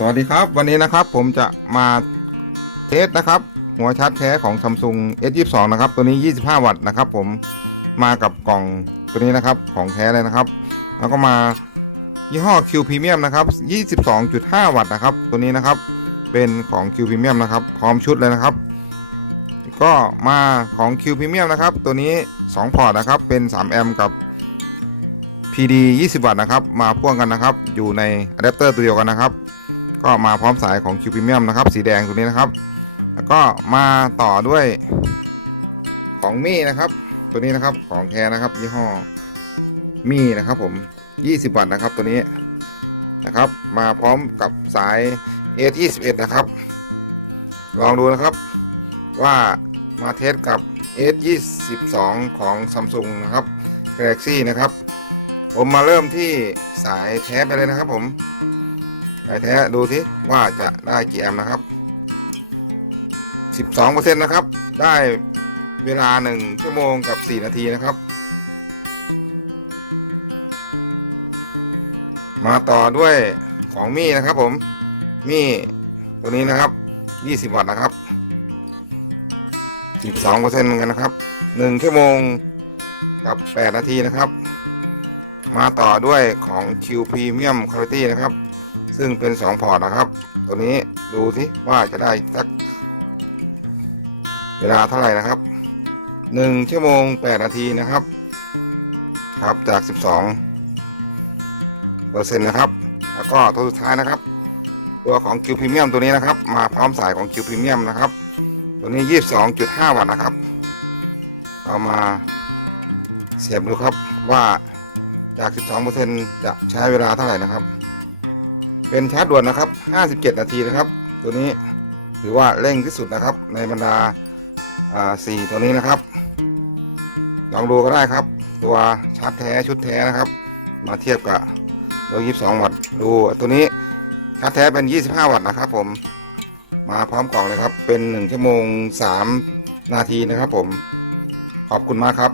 สวัสดีครับ วันนี้นะครับผมจะมาเทสนะครับ หัวชาร์จแท้ของ Samsung S22 นะครับ ตัวนี้ 25 วัตต์นะครับผมมากับกล่องตัวนี้นะครับของแท้เลยนะครับ แล้วก็มายี่ห้อ Q Premium นะครับ 22.5 วัตต์นะครับ ตัวนี้นะครับเป็นของ Q Premium นะครับ พร้อมชุดเลยนะครับ ก็มาของ Q Premium นะครับ ตัวนี้ 2 พอร์ตนะครับ เป็น3แอมป์กับ PD 20 วัตต์นะครับ มาพ่วงกันนะครับ อยู่ในอะแดปเตอร์ตัวเดียวกันนะครับ ก็มาพร้อมสายของ Q Premium นะครับ สีแดงตัวนี้นะครับ แล้วก็มาต่อด้วยของมี่นะครับ ตัวนี้นะครับของแท้นะครับ ยี่ห้อมี่นะครับ ผม 20 วัตต์นะครับตัวนี้นะครับ มาพร้อมกับสาย S21 นะครับ ลองดูนะครับว่ามาเทสกับ S22 ของ Samsung นะครับ Galaxy นะครับ ผมมาเริ่มที่สายแท้ไปเลยนะครับผม สายแท้ดูสิว่าจะได้กี่แอมป์นะครับ 12%นะครับ ได้เวลา 1 ชั่วโมงกับ 4 นาทีนะครับ มาต่อด้วยของมี่นะครับผม มี่ตัวนี้นะครับ 20 วัตต์นะครับ 12%เหมือนกันนะครับ 1 ชั่วโมงกับ 8 นาทีนะครับ มาต่อด้วยของ Q Premium Quality นะครับ ซึ่งเป็น 2 พอร์ตนะครับ ตัวนี้ดูสิว่าจะได้สัก เวลาเท่าไหร่นะครับ 1 ชั่วโมง 8 นาทีนะครับ ครับจาก 12เปอร์เซ็นต์นะครับ แล้วก็ตัวสุดท้ายนะครับ ตัวของ Q Premium ตัวนี้นะครับ มาพร้อมสายของ Q Premium นะครับ ตัวนี้ 22.5 วัตต์นะครับ เอามาเสียบดูครับว่าจาก 12%จะใช้เวลาเท่าไหร่นะครับ เป็นชาร์จด่วนนะครับ 57 นาทีนะครับ ตัวนี้ถือว่าเร่งที่สุดนะครับ ในบรรดาาสี่ตัวนี้นะครับ ลองดูก็ได้ครับ ตัวชาร์จแท้ชุดแท้นะครับ มาเทียบกับตัว 22 วัตต์ ดูตัวนี้ชาร์จแท้เป็น 25 วัตต์นะครับ ผม มาพร้อมกล่องเลยครับ เป็น 1 ชั่วโมง 3 นาทีนะครับ ผม ขอบคุณมากครับ